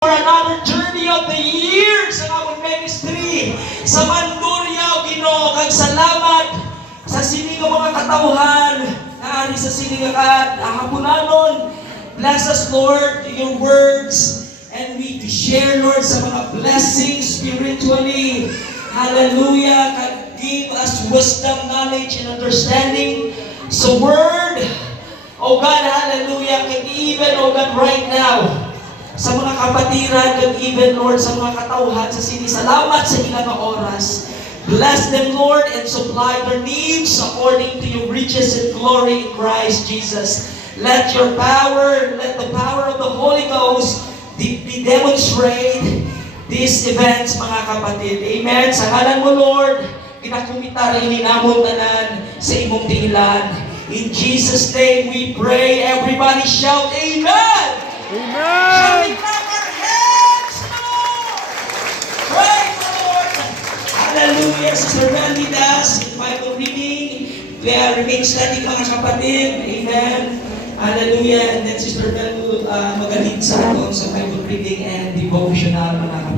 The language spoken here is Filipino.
For another journey of the years sa among ministry sa Mandurriao, Ginoo, kag salamat sa sining mga katawhan na ari sa sining hapunanon. Bless us, Lord, your words, and we to share, Lord, sa mga blessings spiritually. Hallelujah. Kag give us wisdom, knowledge, and understanding sa word. Oh God, hallelujah. Kag even, oh God, right now, sa mga kapatiran, and even, Lord, sa mga katauhan, sa sinisalamat sa ilang oras. Bless them, Lord, and supply their needs according to your riches and glory in Christ Jesus. Let your power, let the power of the Holy Ghost be demonstrate these events, mga kapatid. Amen. Sa ngalan mo, Lord, ginakumita rin ninamon tanan sa imong tiilan. In Jesus' name we pray. Everybody shout, Amen! Amen! Shall we clap our hands, Lord? Praise the Lord! Hallelujah! Sister Randy Das, in Bible reading, kaya remain standing mga kapatid. Amen! Hallelujah! And then Sister Bel will magaling sa aton sa Bible reading and devotional mga kapatid.